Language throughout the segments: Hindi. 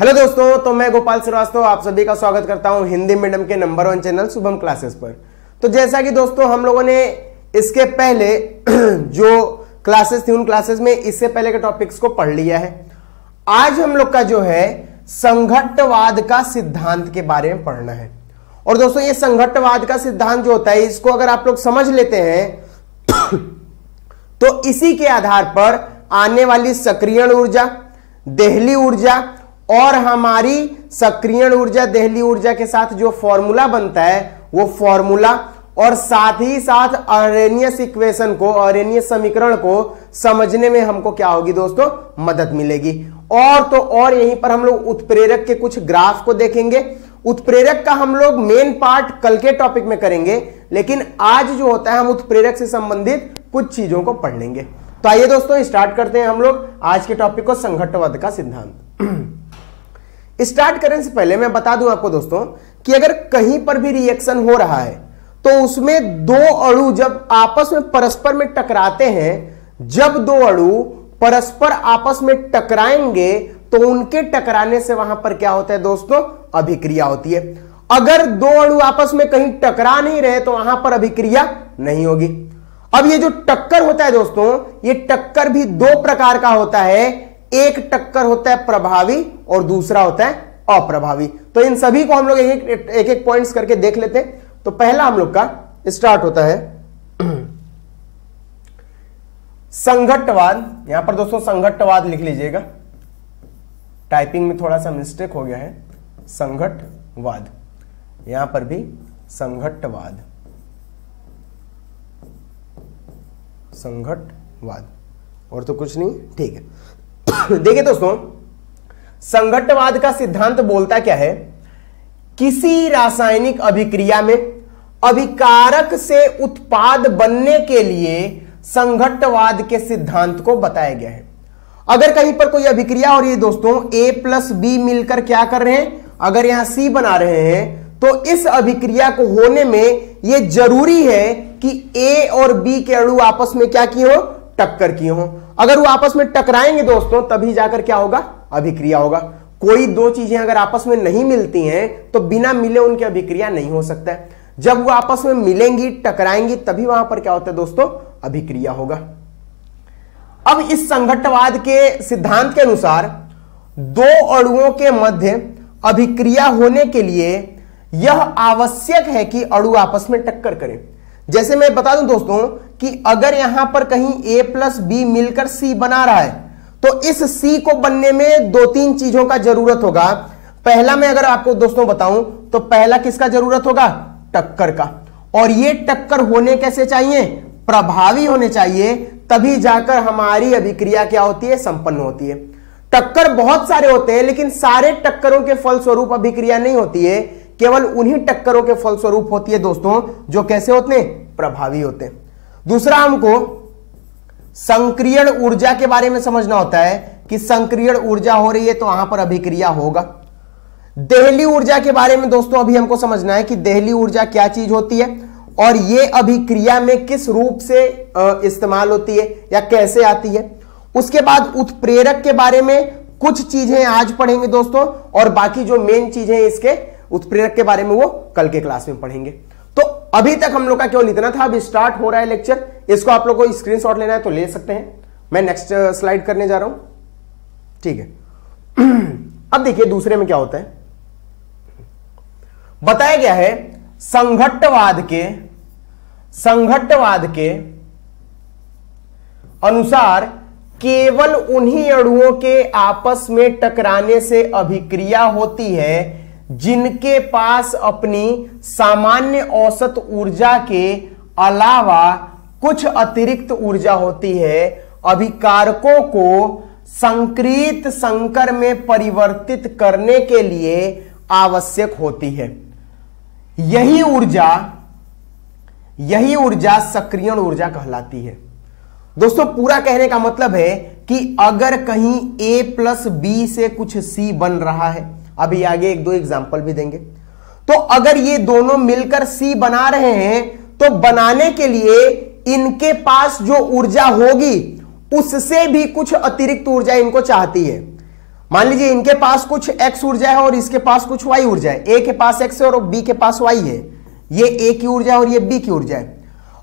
हेलो दोस्तों, तो मैं गोपाल श्रीवास्तव आप सभी का स्वागत करता हूं हिंदी मीडियम के नंबर 1 चैनल शुभम क्लासेस पर। तो जैसा कि दोस्तों हम लोगों ने इसके पहले जो क्लासेस थी उन क्लासेस में इससे पहले के टॉपिक्स को पढ़ लिया है। आज हम लोग का जो है संघट्टवाद का सिद्धांत के बारे में पढ़ना है। और दोस्तों ये संघट्टवाद का सिद्धांत जो होता है इसको अगर आप लोग समझ लेते हैं तो इसी के आधार पर आने वाली सक्रियण ऊर्जा, देहली ऊर्जा और हमारी सक्रियण ऊर्जा, देहली ऊर्जा के साथ जो फॉर्मूला बनता है वो फॉर्मूला और साथ ही साथ अरेनियस इक्वेशन को, अरेनियस समीकरण को समझने में हमको क्या होगी दोस्तों, मदद मिलेगी। और तो और यहीं पर हम लोग उत्प्रेरक के कुछ ग्राफ को देखेंगे। उत्प्रेरक का हम लोग मेन पार्ट कल के टॉपिक में करेंगे, लेकिन आज जो होता है हम उत्प्रेरक से संबंधित कुछ चीजों को पढ़ लेंगे। तो आइए दोस्तों स्टार्ट करते हैं हम लोग आज के टॉपिक को, संघट्टवाद का सिद्धांत। स्टार्ट करने से पहले मैं बता दूं आपको दोस्तों कि अगर कहीं पर भी रिएक्शन हो रहा है तो उसमें दो अणु जब आपस में परस्पर में टकराते हैं, जब दो अणु परस्पर आपस में टकराएंगे तो उनके टकराने से वहां पर क्या होता है दोस्तों, अभिक्रिया होती है। अगर दो अणु आपस में कहीं टकरा नहीं रहे तो वहां पर अभिक्रिया नहीं होगी। अब ये जो टक्कर होता है दोस्तों, ये टक्कर भी दो प्रकार का होता है। एक टक्कर होता है प्रभावी और दूसरा होता है अप्रभावी। तो इन सभी को हम लोग एक एक पॉइंट्स करके देख लेते हैं। तो पहला हम लोग का स्टार्ट होता है संघट्टवाद। यहां पर दोस्तों संघट्टवाद लिख लीजिएगा, टाइपिंग में थोड़ा सा मिस्टेक हो गया है। संघट्टवाद, यहां पर भी संघट्टवाद, संघट्टवाद और तो कुछ नहीं, ठीक है। देखिए दोस्तों, संघट्टवाद का सिद्धांत बोलता क्या है, किसी रासायनिक अभिक्रिया में अभिकारक से उत्पाद बनने के लिए संघट्टवाद के सिद्धांत को बताया गया है। अगर कहीं पर कोई अभिक्रिया हो रही है दोस्तों, A प्लस बी मिलकर क्या कर रहे हैं, अगर यहां C बना रहे हैं, तो इस अभिक्रिया को होने में यह जरूरी है कि A और B के अणु आपस में क्या किए हो, टक्कर किए हो। अगर वो आपस में टकराएंगे दोस्तों तभी जाकर क्या होगा, अभिक्रिया होगा। कोई दो चीजें अगर आपस में नहीं मिलती हैं तो बिना मिले उनकी अभिक्रिया नहीं हो सकता है। जब वो आपस में मिलेंगी, टकराएंगी, तभी वहां पर क्या होता है दोस्तों, अभिक्रिया होगा। अब इस संघट्टवाद के सिद्धांत के अनुसार दो अणुओं के मध्य अभिक्रिया होने के लिए यह आवश्यक है कि अणु आपस में टक्कर करें। जैसे मैं बता दूं दोस्तों कि अगर यहां पर कहीं A प्लस बी मिलकर C बना रहा है तो इस C को बनने में दो तीन चीजों का जरूरत होगा। पहला मैं अगर आपको दोस्तों बताऊं तो पहला किसका जरूरत होगा, टक्कर का। और ये टक्कर होने कैसे चाहिए, प्रभावी होने चाहिए, तभी जाकर हमारी अभिक्रिया क्या होती है, संपन्न होती है। टक्कर बहुत सारे होते हैं लेकिन सारे टक्करों के फलस्वरूप अभिक्रिया नहीं होती है, केवल उन्हीं टक्करों के फलस्वरूप होती है दोस्तों जो कैसे होते हैं, प्रभावी होते हैं। दूसरा हमको संक्रियण ऊर्जा के बारे में समझना होता है कि संक्रियण ऊर्जा हो रही है तो वहां पर अभिक्रिया होगा। देहली ऊर्जा के बारे में दोस्तों अभी हमको समझना है कि देहली ऊर्जा क्या चीज होती है और ये अभिक्रिया में किस रूप से इस्तेमाल होती है या कैसे आती है। उसके बाद उत्प्रेरक के बारे में कुछ चीजें आज पढ़ेंगे दोस्तों, और बाकी जो मेन चीजें इसके उत्प्रेरक के बारे में वो कल के क्लास में पढ़ेंगे। तो अभी तक हम लोग का केवल इतना था। अब स्टार्ट हो रहा है लेक्चर, इसको आप लोग को स्क्रीनशॉट लेना है तो ले सकते हैं। मैं नेक्स्ट स्लाइड करने जा रहा हूं, ठीक है। अब देखिए दूसरे में क्या होता है, बताया गया है संघट्टवाद के अनुसार केवल उन्हीं अणुओं के आपस में टकराने से अभिक्रिया होती है जिनके पास अपनी सामान्य औसत ऊर्जा के अलावा कुछ अतिरिक्त ऊर्जा होती है। अभिकारकों को संक्रित संकर में परिवर्तित करने के लिए आवश्यक होती है। यही ऊर्जा सक्रियण ऊर्जा कहलाती है। दोस्तों पूरा कहने का मतलब है कि अगर कहीं A प्लस बी से कुछ C बन रहा है, अभी आगे एक दो एग्जाम्पल भी देंगे, तो अगर ये दोनों मिलकर C बना रहे हैं तो बनाने के लिए इनके पास जो ऊर्जा होगी उससे भी कुछ अतिरिक्त ऊर्जा इनको चाहती है। मान लीजिए इनके पास कुछ x ऊर्जा है और इसके पास कुछ y ऊर्जा है, a के पास x है और b के पास y है, ये a की ऊर्जा है और ये b की ऊर्जा है।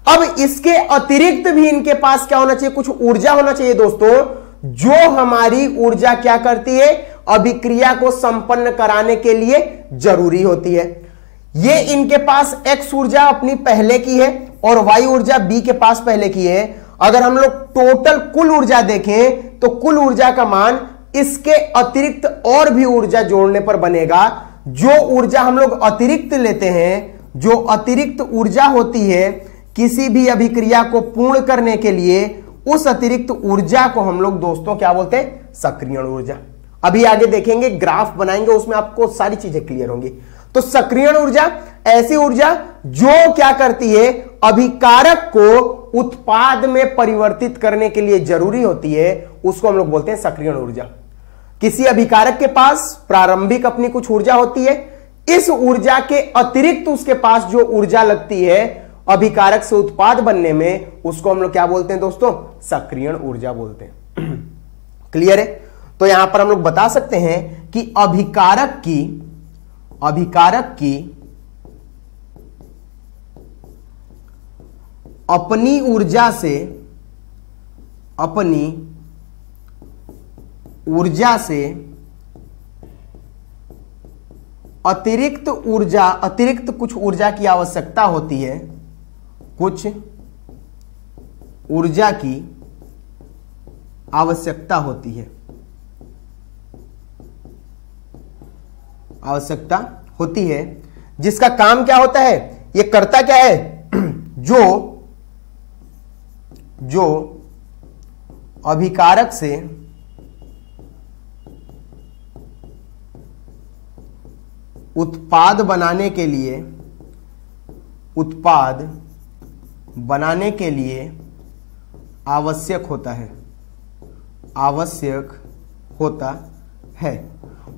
अब इसके अतिरिक्त भी इनके पास क्या होना चाहिए, कुछ ऊर्जा होना चाहिए दोस्तों, जो हमारी ऊर्जा क्या करती है, अभिक्रिया को संपन्न कराने के लिए जरूरी होती है। ये इनके पास x ऊर्जा अपनी पहले की है और y ऊर्जा b के पास पहले की है। अगर हम लोग टोटल कुल ऊर्जा देखें तो कुल ऊर्जा का मान इसके अतिरिक्त और भी ऊर्जा जोड़ने पर बनेगा। जो ऊर्जा हम लोग अतिरिक्त लेते हैं, जो अतिरिक्त ऊर्जा होती है किसी भी अभिक्रिया को पूर्ण करने के लिए, उस अतिरिक्त ऊर्जा को हम लोग दोस्तों क्या बोलते हैं, सक्रियण ऊर्जा। अभी आगे देखेंगे, ग्राफ बनाएंगे, उसमें आपको सारी चीजें क्लियर होंगी। तो सक्रियण ऊर्जा ऐसी ऊर्जा जो क्या करती है, अभिकारक को उत्पाद में परिवर्तित करने के लिए जरूरी होती है, उसको हम लोग बोलते हैं सक्रियण ऊर्जा। किसी अभिकारक के पास प्रारंभिक अपनी कुछ ऊर्जा होती है, इस ऊर्जा के अतिरिक्त उसके पास जो ऊर्जा लगती है अभिकारक से उत्पाद बनने में, उसको हम लोग क्या बोलते हैं दोस्तों, सक्रियण ऊर्जा बोलते हैं। क्लियर है? तो यहां पर हम लोग बता सकते हैं कि अभिकारक की अपनी ऊर्जा से अतिरिक्त कुछ ऊर्जा की आवश्यकता होती है, कुछ ऊर्जा की आवश्यकता होती है, जिसका काम क्या होता है, ये करता क्या है, जो अभिकारक से उत्पाद बनाने के लिए आवश्यक होता है।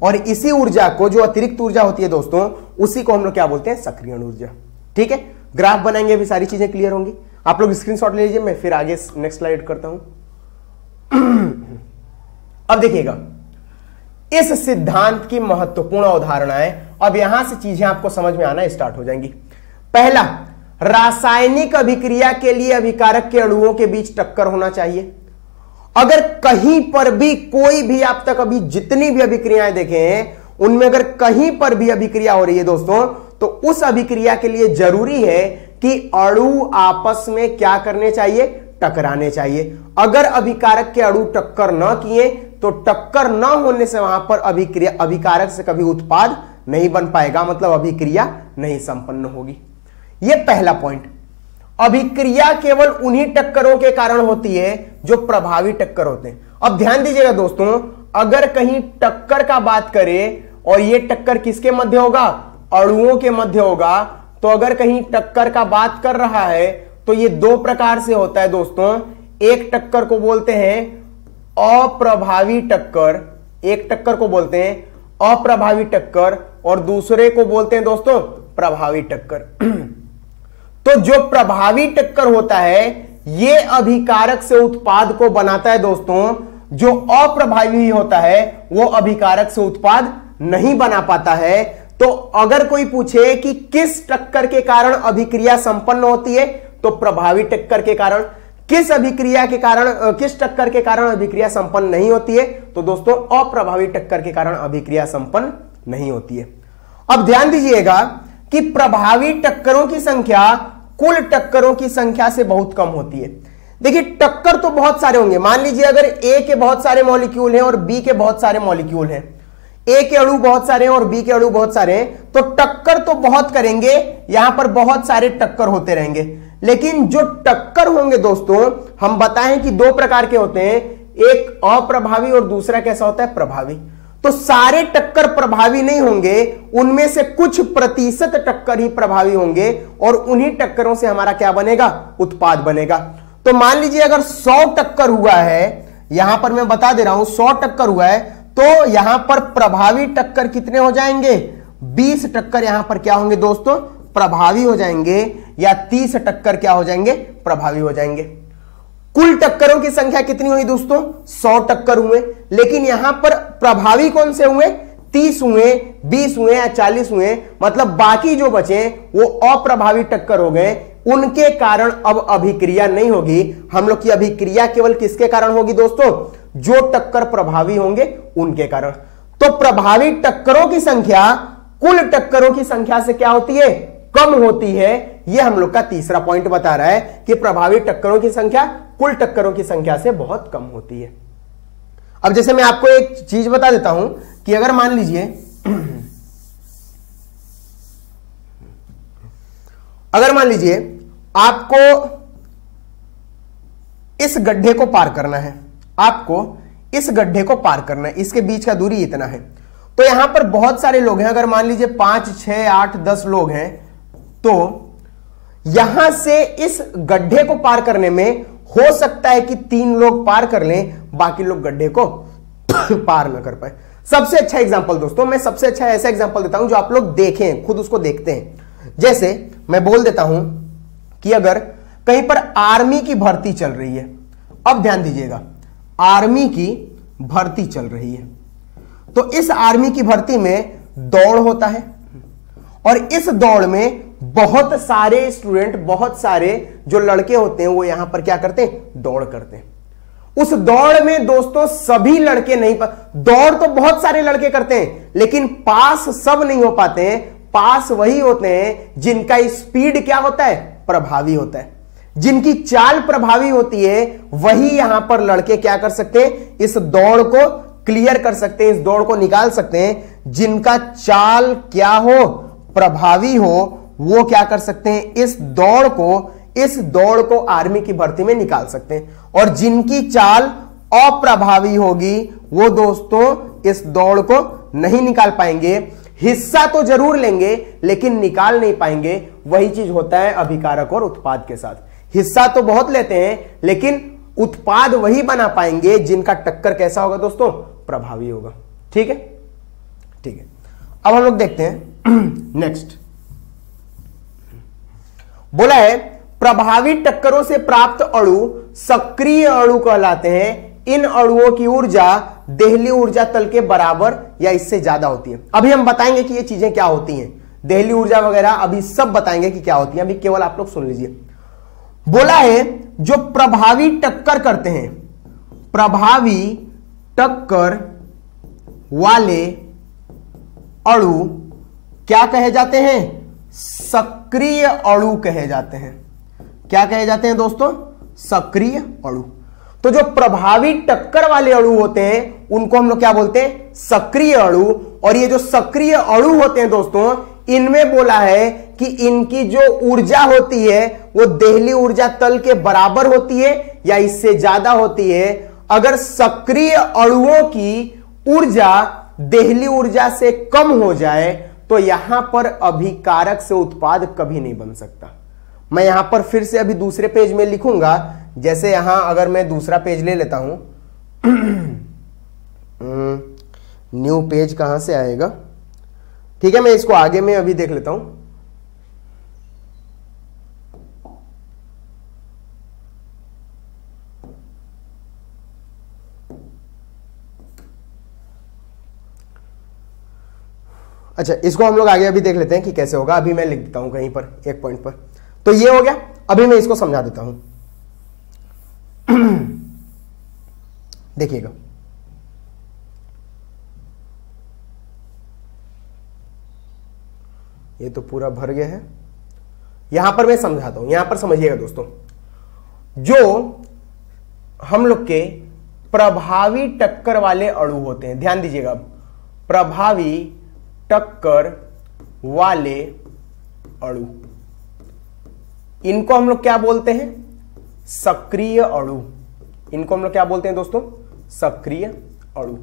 और इसी ऊर्जा को, जो अतिरिक्त ऊर्जा होती है दोस्तों, उसी को हम लोग क्या बोलते हैं, सक्रियण ऊर्जा। ठीक है, ग्राफ बनाएंगे, अभी सारी चीजें क्लियर होंगी। आप लोग स्क्रीनशॉट ले लीजिए, मैं फिर आगे नेक्स्ट स्लाइड करता हूं। अब देखिएगा, इस सिद्धांत की महत्वपूर्ण अवधारणाएं, अब यहां से चीजें आपको समझ में आना स्टार्ट हो जाएंगी। पहला, रासायनिक अभिक्रिया के लिए अभिकारक के अणुओं के बीच टक्कर होना चाहिए। अगर कहीं पर भी कोई भी, आप तक अभी जितनी भी अभिक्रियाएं देखे हैं, उनमें अगर कहीं पर भी अभिक्रिया हो रही है दोस्तों, तो उस अभिक्रिया के लिए जरूरी है कि अणु आपस में क्या करने चाहिए, टकराने चाहिए। अगर अभिकारक के अणु टक्कर न किए तो टक्कर न होने से वहां पर अभिकारक से कभी उत्पाद नहीं बन पाएगा, मतलब अभिक्रिया नहीं संपन्न होगी। यह पहला पॉइंट। अभिक्रिया केवल उन्हीं टक्करों के कारण होती है जो प्रभावी टक्कर होते हैं। अब ध्यान दीजिएगा दोस्तों, अगर कहीं टक्कर का बात करें और यह टक्कर किसके मध्य होगा, अणुओं के मध्य होगा, तो अगर कहीं टक्कर का बात कर रहा है तो यह दो प्रकार से होता है दोस्तों। एक टक्कर को बोलते हैं अप्रभावी टक्कर, एक टक्कर को बोलते हैं अप्रभावी टक्कर, और दूसरे को बोलते हैं दोस्तों प्रभावी टक्कर। तो जो प्रभावी टक्कर होता है यह अभिकारक से उत्पाद को बनाता है दोस्तों, जो अप्रभावी होता है वो अभिकारक से उत्पाद नहीं बना पाता है। तो अगर कोई पूछे कि किस टक्कर के कारण अभिक्रिया संपन्न होती है, तो प्रभावी टक्कर के कारण। किस टक्कर के कारण अभिक्रिया संपन्न नहीं होती है, तो दोस्तों अप्रभावी टक्कर के कारण अभिक्रिया संपन्न नहीं होती है। अब ध्यान दीजिएगा कि प्रभावी टक्करों की संख्या कुल टक्करों की संख्या से बहुत कम होती है। देखिए, टक्कर तो बहुत सारे होंगे। मान लीजिए अगर ए के बहुत सारे मॉलिक्यूल हैं और बी के बहुत सारे मॉलिक्यूल हैं, ए के अणु बहुत सारे हैं और बी के अणु बहुत सारे हैं, तो टक्कर तो बहुत करेंगे, यहां पर बहुत सारे टक्कर होते रहेंगे। लेकिन जो टक्कर होंगे दोस्तों, हम बताएं कि दो प्रकार के होते हैं, एक अप्रभावी और दूसरा कैसा होता है, प्रभावी। तो सारे टक्कर प्रभावी नहीं होंगे, उनमें से कुछ प्रतिशत टक्कर ही प्रभावी होंगे, और उन्हीं टक्करों से हमारा क्या बनेगा, उत्पाद बनेगा। तो मान लीजिए अगर 100 टक्कर हुआ है, यहां पर मैं बता दे रहा हूं 100 टक्कर हुआ है, तो यहां पर प्रभावी टक्कर कितने हो जाएंगे, 20 टक्कर यहां पर क्या होंगे दोस्तों, प्रभावी हो जाएंगे, या 30 टक्कर क्या हो जाएंगे, प्रभावी हो जाएंगे। कुल टक्करों की संख्या कितनी हुई दोस्तों? 100 टक्कर हुए। लेकिन यहां पर प्रभावी कौन से हुए? 30 हुए, 20 हुए या 40 हुए, मतलब बाकी जो बचे वो अप्रभावी टक्कर हो गए। उनके कारण अब अभिक्रिया नहीं होगी। हम लोग की अभिक्रिया केवल किसके कारण होगी दोस्तों? जो टक्कर प्रभावी होंगे उनके कारण। तो प्रभावी टक्करों की संख्या कुल टक्करों की संख्या से क्या होती है? कम होती है। यह हम लोग का तीसरा पॉइंट बता रहा है कि प्रभावी टक्करों की संख्या कुल टक्करों की संख्या से बहुत कम होती है। अब जैसे मैं आपको एक चीज बता देता हूं कि अगर मान लीजिए आपको इस गड्ढे को पार करना है, इसके बीच का दूरी इतना है। तो यहां पर बहुत सारे लोग हैं, अगर मान लीजिए 5, 6, 8, 10 लोग हैं, तो यहां से इस गड्ढे को पार करने में हो सकता है कि 3 लोग पार कर लें, बाकी लोग गड्ढे को पार ना कर पाए। सबसे अच्छा एग्जांपल दोस्तों, मैं सबसे अच्छा ऐसा एग्जांपल देता हूं जो आप लोग देखें, खुद उसको देखते हैं। जैसे मैं बोल देता हूं कि अगर कहीं पर आर्मी की भर्ती चल रही है, अब ध्यान दीजिएगा, आर्मी की भर्ती चल रही है, तो इस आर्मी की भर्ती में दौड़ होता है और इस दौड़ में बहुत सारे स्टूडेंट, बहुत सारे जो लड़के होते हैं वो यहां पर क्या करते हैं? दौड़ करते हैं। उस दौड़ में दोस्तों सभी लड़के नहीं, दौड़ तो बहुत सारे लड़के करते हैं लेकिन पास सब नहीं हो पाते हैं। पास वही होते हैं जिनका स्पीड क्या होता है? प्रभावी होता है। जिनकी चाल प्रभावी होती है वही यहां पर लड़के क्या कर सकते हैं? इस दौड़ को क्लियर कर सकते हैं, इस दौड़ को निकाल सकते हैं। जिनका चाल क्या हो? प्रभावी हो, वो क्या कर सकते हैं? इस दौड़ को आर्मी की भर्ती में निकाल सकते हैं। और जिनकी चाल अप्रभावी होगी वो दोस्तों इस दौड़ को नहीं निकाल पाएंगे। हिस्सा तो जरूर लेंगे लेकिन निकाल नहीं पाएंगे। वही चीज होता है अभिकारक और उत्पाद के साथ। हिस्सा तो बहुत लेते हैं लेकिन उत्पाद वही बना पाएंगे जिनका टक्कर कैसा होगा दोस्तों? प्रभावी होगा। ठीक है, ठीक है। अब हम लोग देखते हैं नेक्स्ट। बोला है प्रभावी टक्करों से प्राप्त अणु सक्रिय अणु कहलाते हैं। इन अणुओं की ऊर्जा देहली ऊर्जा तल के बराबर या इससे ज्यादा होती है। अभी हम बताएंगे कि ये चीजें क्या होती हैं, देहली ऊर्जा वगैरह अभी सब बताएंगे कि क्या होती है। अभी केवल आप लोग सुन लीजिए। बोला है जो प्रभावी टक्कर करते हैं, प्रभावी टक्कर वाले अणु क्या कहे जाते हैं? सक्रिय अणु कहे जाते हैं। क्या कहे जाते हैं दोस्तों? सक्रिय अणु। तो जो प्रभावी टक्कर वाले अणु होते हैं उनको हम लोग क्या बोलते हैं? सक्रिय अणु। और ये जो सक्रिय अणु होते हैं दोस्तों, इनमें बोला है कि इनकी जो ऊर्जा होती है वो देहली ऊर्जा तल के बराबर होती है या इससे ज्यादा होती है। अगर सक्रिय अणुओं की ऊर्जा देहली ऊर्जा से कम हो जाए तो यहां पर अभिकारक से उत्पाद कभी नहीं बन सकता। मैं यहां पर फिर से अभी दूसरे पेज में लिखूंगा। जैसे यहां अगर मैं दूसरा पेज ले लेता हूं न्यू पेज कहां से आएगा? ठीक है, मैं इसको आगे में अभी देख लेता हूं। अच्छा, इसको हम लोग आगे अभी देख लेते हैं कि कैसे होगा। अभी मैं लिख देता हूं कहीं पर एक पॉइंट पर। तो ये हो गया। अभी मैं इसको समझा देता हूं। देखिएगा, ये तो पूरा भर गया है। यहां पर मैं समझाता हूं, यहां पर समझिएगा दोस्तों। जो हम लोग के प्रभावी टक्कर वाले अणु होते हैं, ध्यान दीजिएगा, प्रभावी टक्कर वाले अणु, इनको हम लोग क्या बोलते हैं? सक्रिय अणु। इनको हम लोग क्या बोलते हैं दोस्तों? सक्रिय अणु।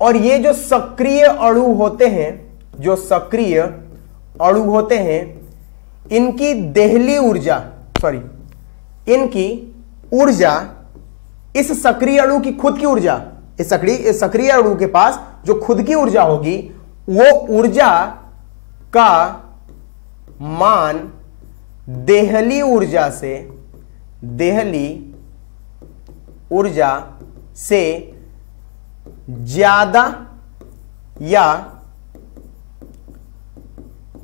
और ये जो सक्रिय अणु होते हैं, जो सक्रिय अणु होते हैं, इनकी देहली ऊर्जा, इनकी ऊर्जा, इस सक्रिय अणु की खुद की ऊर्जा, इस सक्रिय अणु के पास जो खुद की ऊर्जा होगी, वो ऊर्जा का मान देहली ऊर्जा से ऊर्जा से ज्यादा या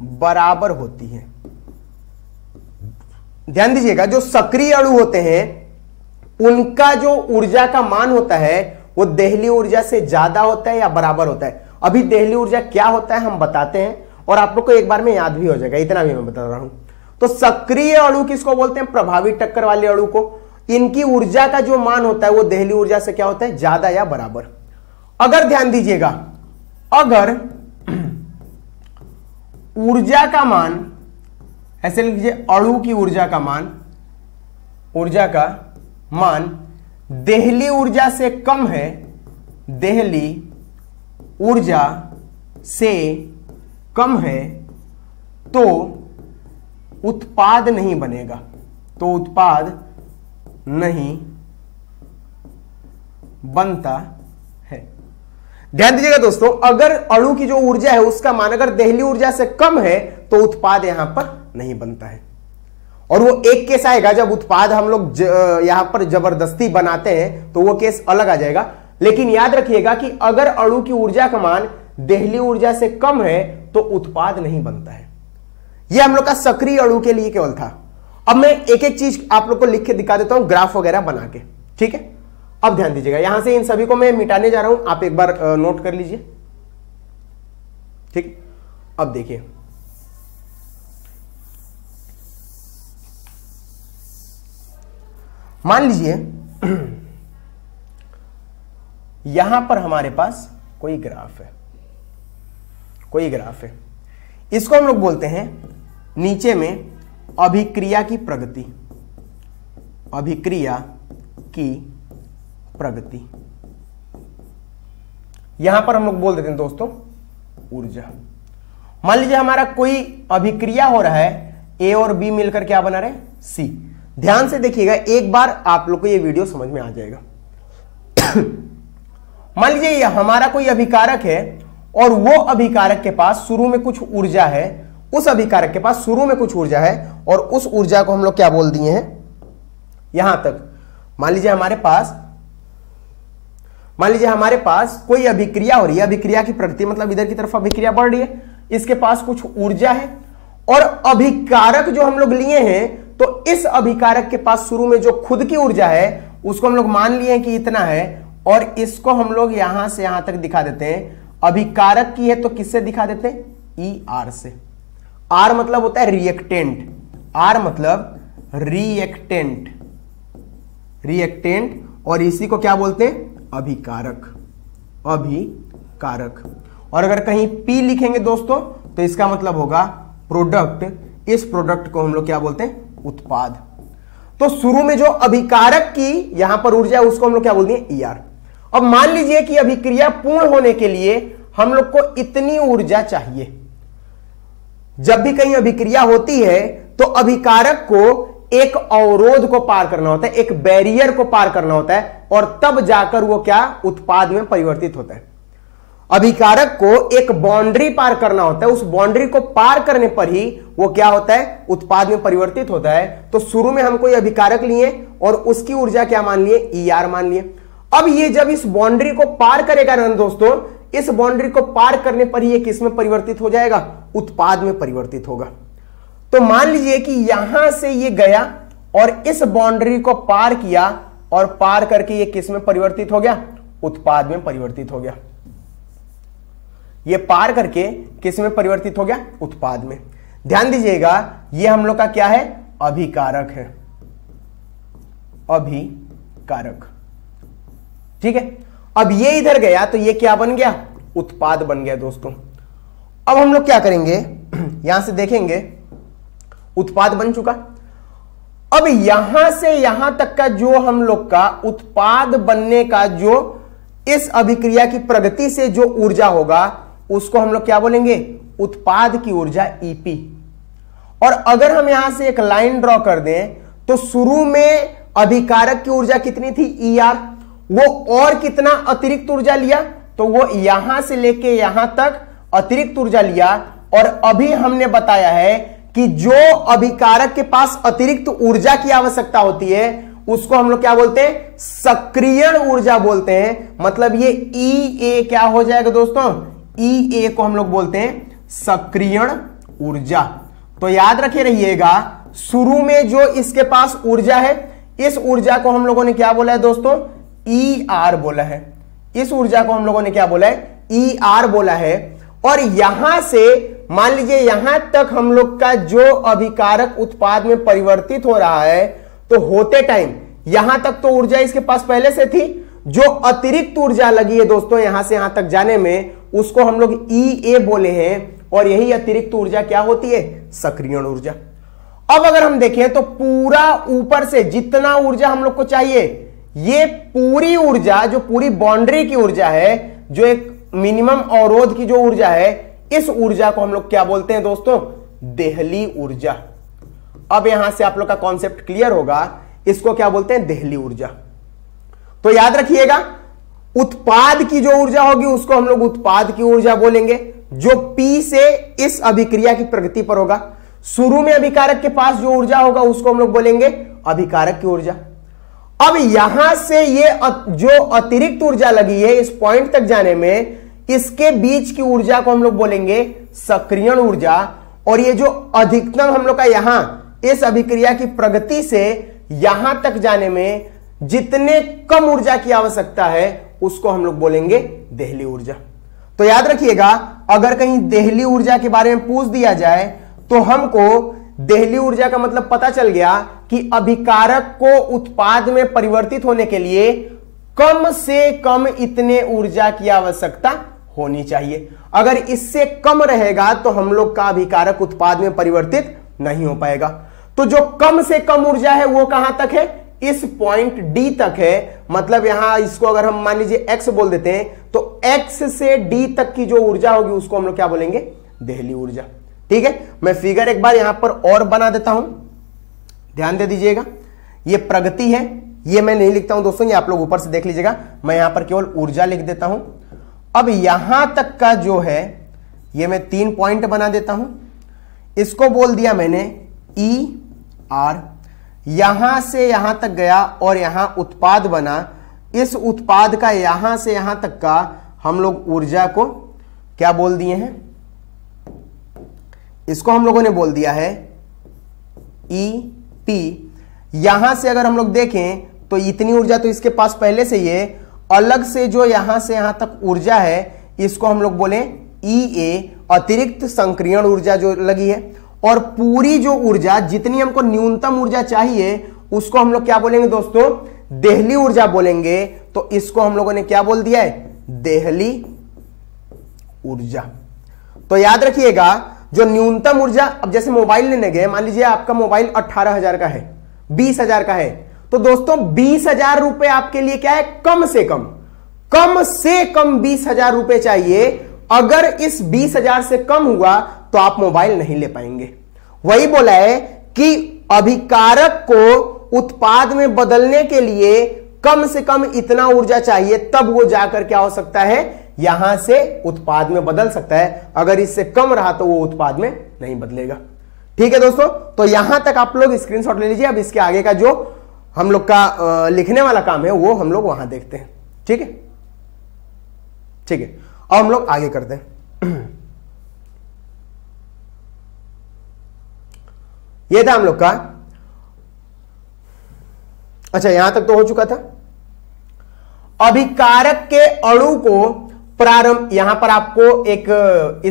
बराबर होती है। ध्यान दीजिएगा, जो सक्रिय अणु होते हैं उनका जो ऊर्जा का मान होता है वो देहली ऊर्जा से ज्यादा होता है या बराबर होता है। अभी देहली ऊर्जा क्या होता है हम बताते हैं और आप लोग को एक बार में याद भी हो जाएगा, इतना भी मैं बता रहा हूं। तो सक्रिय अणु किसको बोलते हैं? प्रभावी टक्कर वाले अणु को। इनकी ऊर्जा का जो मान होता है वो देहली ऊर्जा से क्या होता है? ज्यादा या बराबर। अगर ध्यान दीजिएगा, अगर ऊर्जा का मान, ऐसे लिख लीजिए, अणु की ऊर्जा का मान देहली ऊर्जा से कम है, देहली ऊर्जा से कम है, तो उत्पाद नहीं बनेगा, तो उत्पाद नहीं बनता है। ध्यान दीजिएगा दोस्तों, अगर अणु की जो ऊर्जा है उसका मान अगर देहली ऊर्जा से कम है तो उत्पाद यहां पर नहीं बनता है। और वो एक केस आएगा जब उत्पाद हम लोग यहां पर जबरदस्ती बनाते हैं तो वो केस अलग आ जाएगा। लेकिन याद रखिएगा कि अगर अणु की ऊर्जा का मान देहली ऊर्जा से कम है तो उत्पाद नहीं बनता है। यह हम लोग का सक्रिय अणु के लिए केवल था। अब मैं एक एक चीज आप लोग को लिख के दिखा देता हूं, ग्राफ वगैरह बना के, ठीक है। अब ध्यान दीजिएगा, यहां से इन सभी को मैं मिटाने जा रहा हूं, आप एक बार नोट कर लीजिए, ठीक। अब देखिए, मान लीजिए यहां पर हमारे पास कोई ग्राफ है, इसको हम लोग बोलते हैं नीचे में अभिक्रिया की प्रगति, यहां पर हम लोग बोल देते हैं दोस्तों ऊर्जा। मान लीजिए हमारा कोई अभिक्रिया हो रहा है, ए और बी मिलकर क्या बना रहे हैं? सी। ध्यान से देखिएगा, एक बार आप लोग को ये वीडियो समझ में आ जाएगा। मान लीजिए ये हमारा कोई अभिकारक है और वो अभिकारक के पास शुरू में कुछ ऊर्जा है, उस अभिकारक के पास शुरू में कुछ ऊर्जा है और उस ऊर्जा को हम लोग क्या बोल दिए हैं? यहां तक। मान लीजिए हमारे पास कोई अभिक्रिया हो रही है, अभिक्रिया की प्रगति मतलब इधर की तरफ अभिक्रिया बढ़ रही है, इसके पास कुछ ऊर्जा है और अभिकारक जो हम लोग लिए हैं तो इस अभिकारक के पास शुरू में जो खुद की ऊर्जा है उसको हम लोग मान लिए कि इतना है और इसको हम लोग यहां से यहां तक दिखा देते हैं। अभिकारक की है तो किससे दिखा देते हैं? ई आर से। आर मतलब होता है रिएक्टेंट, आर मतलब रिएक्टेंट और इसी को क्या बोलते हैं? अभिकारक। और अगर कहीं P लिखेंगे दोस्तों तो इसका मतलब होगा प्रोडक्ट। इस प्रोडक्ट को हम लोग क्या बोलते हैं? उत्पाद। तो शुरू में जो अभिकारक की यहां पर ऊर्जा है उसको हम लोग क्या बोलते हैं? ER। अब मान लीजिए कि अभिक्रिया पूर्ण होने के लिए हम लोग को इतनी ऊर्जा चाहिए। जब भी कहीं अभिक्रिया होती है तो अभिकारक को एक अवरोध को पार करना होता है, एक बैरियर को पार करना होता है और तब जाकर वो क्या उत्पाद में परिवर्तित होता है। अभिकारक को एक बाउंड्री पार करना होता है, उस बाउंड्री को पार करने पर ही वो क्या होता है? उत्पाद में परिवर्तित होता है। तो शुरू में हम कोई अभिकारक लिए और उसकी ऊर्जा क्या मान लिए? ER मान लिए। अब ये जब इस बाउंड्री को पार करेगा ना दोस्तों, इस बाउंड्री को पार करने पर ही ये किस में परिवर्तित हो जाएगा? उत्पाद में परिवर्तित होगा। तो मान लीजिए कि यहां से ये गया और इस बाउंड्री को पार किया और पार करके ये किस में परिवर्तित हो गया? उत्पाद में परिवर्तित हो गया। ये पार करके किस में परिवर्तित हो गया? उत्पाद में। ध्यान दीजिएगा, ये हम लोग का क्या है? अभिकारक है, अभिकारक, ठीक है। अब ये इधर गया तो ये क्या बन गया? उत्पाद बन गया दोस्तों। अब हम लोग क्या करेंगे? यहां से देखेंगे उत्पाद बन चुका। अब यहां से यहां तक का जो हम लोग का उत्पाद बनने का जो इस अभिक्रिया की प्रगति से जो ऊर्जा होगा उसको हम लोग क्या बोलेंगे? उत्पाद की ऊर्जा EP। और अगर हम यहां से एक लाइन ड्रॉ कर दें तो शुरू में अभिकारक की ऊर्जा कितनी थी? ER। वो और कितना अतिरिक्त ऊर्जा लिया? तो वो यहां से लेके यहां तक अतिरिक्त ऊर्जा लिया। और अभी हमने बताया है कि जो अभिकारक के पास अतिरिक्त ऊर्जा की आवश्यकता होती है उसको हम लोग क्या बोलते हैं, सक्रियण ऊर्जा बोलते हैं। मतलब ये ई क्या हो जाएगा दोस्तों, ई को हम लोग बोलते हैं सक्रियण ऊर्जा। तो याद रखे रहिएगा, शुरू में जो इसके पास ऊर्जा है, इस ऊर्जा को हम लोगों ने क्या बोला है दोस्तों, ई आर बोला है। इस ऊर्जा को हम लोगों ने क्या बोला है, ई आर बोला है। और यहां से मान लीजिए यहां तक हम लोग का जो अभिकारक उत्पाद में परिवर्तित हो रहा है, तो होते टाइम यहां तक तो ऊर्जा इसके पास पहले से थी, जो अतिरिक्त ऊर्जा लगी है दोस्तों यहां से यहां तक जाने में, उसको हम लोग ई ए बोले हैं। और यही अतिरिक्त ऊर्जा क्या होती है, सक्रियण ऊर्जा। अब अगर हम देखें तो पूरा ऊपर से जितना ऊर्जा हम लोग को चाहिए, ये पूरी ऊर्जा जो पूरी बाउंड्री की ऊर्जा है, जो एक मिनिमम अवरोध की जो ऊर्जा है, इस ऊर्जा को हम लोग क्या बोलते हैं दोस्तों, देहली ऊर्जा। अब यहां से आप लोग का कॉन्सेप्ट क्लियर होगा, इसको क्या बोलते हैं, देहली ऊर्जा। तो याद रखिएगा, उत्पाद की जो ऊर्जा होगी उसको हम लोग उत्पाद की ऊर्जा बोलेंगे, जो P से इस अभिक्रिया की प्रगति पर होगा। शुरू में अभिकारक के पास जो ऊर्जा होगा उसको हम लोग बोलेंगे अभिकारक की ऊर्जा। अब यहां से ये जो अतिरिक्त ऊर्जा लगी है इस पॉइंट तक जाने में, इसके बीच की ऊर्जा को हम लोग बोलेंगे सक्रियण ऊर्जा। और ये जो अधिकतम हम लोग का यहां इस अभिक्रिया की प्रगति से यहां तक जाने में जितने कम ऊर्जा की आवश्यकता है उसको हम लोग बोलेंगे देहली ऊर्जा। तो याद रखिएगा, अगर कहीं देहली ऊर्जा के बारे में पूछ दिया जाए तो हमको देहली ऊर्जा का मतलब पता चल गया कि अभिकारक को उत्पाद में परिवर्तित होने के लिए कम से कम इतने ऊर्जा की आवश्यकता होनी चाहिए। अगर इससे कम रहेगा तो हम लोग का अभिकारक उत्पाद में परिवर्तित नहीं हो पाएगा। तो जो कम से कम ऊर्जा है वो कहां तक है, इस पॉइंट डी तक है। मतलब यहां इसको अगर हम मान लीजिए एक्स बोल देते हैं, तो एक्स से डी तक की जो ऊर्जा होगी उसको हम लोग क्या बोलेंगे, देहली ऊर्जा। ठीक है, मैं फिगर एक बार यहां पर और बना देता हूं, ध्यान दे दीजिएगा। ये प्रगति है, ये मैं नहीं लिखता हूं दोस्तों, ये आप लोग ऊपर से देख लीजिएगा, मैं यहां पर केवल ऊर्जा लिख देता हूं। अब यहां तक का जो है ये मैं 3 पॉइंट बना देता हूं, इसको बोल दिया मैंने ई आर। यहां से यहां तक गया और यहां उत्पाद बना, इस उत्पाद का यहां से यहां तक का हम लोग ऊर्जा को क्या बोल दिए हैं, इसको हम लोगों ने बोल दिया है ई पी। यहां से अगर हम लोग देखें तो इतनी ऊर्जा तो इसके पास पहले से ये, अलग से जो यहां से यहां तक ऊर्जा है इसको हम लोग बोले ई ए, अतिरिक्त संक्रियण ऊर्जा जो लगी है। और पूरी जो ऊर्जा जितनी हमको न्यूनतम ऊर्जा चाहिए उसको हम लोग क्या बोलेंगे दोस्तों, देहली ऊर्जा बोलेंगे। तो इसको हम लोगों ने क्या बोल दिया है, देहली ऊर्जा। तो याद रखिएगा, जो न्यूनतम ऊर्जा, अब जैसे मोबाइल लेने गए, मान लीजिए आपका मोबाइल 18,000 का है, 20,000 का है, तो दोस्तों 20,000 रुपए आपके लिए क्या है, कम से कम 20,000 रुपए चाहिए। अगर इस 20,000 से कम हुआ तो आप मोबाइल नहीं ले पाएंगे। वही बोला है कि अभिकारक को उत्पाद में बदलने के लिए कम से कम इतना ऊर्जा चाहिए, तब वो जाकर क्या हो सकता है, यहां से उत्पाद में बदल सकता है। अगर इससे कम रहा तो वो उत्पाद में नहीं बदलेगा। ठीक है दोस्तों, तो यहां तक आप लोग स्क्रीनशॉट ले लीजिए। अब इसके आगे का जो हम लोग का लिखने वाला काम है वो हम लोग वहां देखते हैं। ठीक है, ठीक है, अब हम लोग आगे करते हैं। ये था हम लोग का, अच्छा यहां तक तो हो चुका था। अभिकारक के अणु को प्रारंभ, यहां पर आपको एक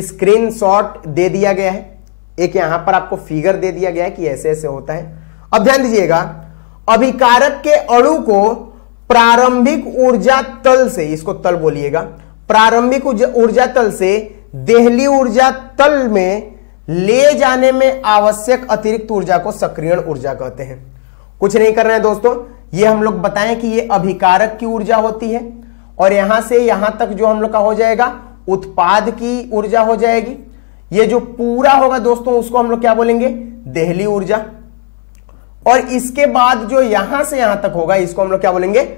स्क्रीनशॉट दे दिया गया है, एक यहां पर आपको फिगर दे दिया गया है कि ऐसे ऐसे होता है। अब ध्यान दीजिएगा, अभिकारक के अणु को प्रारंभिक ऊर्जा तल से, इसको तल बोलिएगा, प्रारंभिक ऊर्जा तल से देहली ऊर्जा तल में ले जाने में आवश्यक अतिरिक्त ऊर्जा को सक्रियण ऊर्जा कहते हैं। कुछ नहीं करना है दोस्तों, ये हम लोग बताएं कि ये अभिकारक की ऊर्जा होती है और यहां से यहां तक जो हम लोग का हो जाएगा उत्पाद की ऊर्जा हो जाएगी। ये जो पूरा होगा दोस्तों उसको हम लोग क्या बोलेंगे, देहली ऊर्जा। और इसके बाद जो यहां से यहां तक होगा इसको हम लोग क्या बोलेंगे,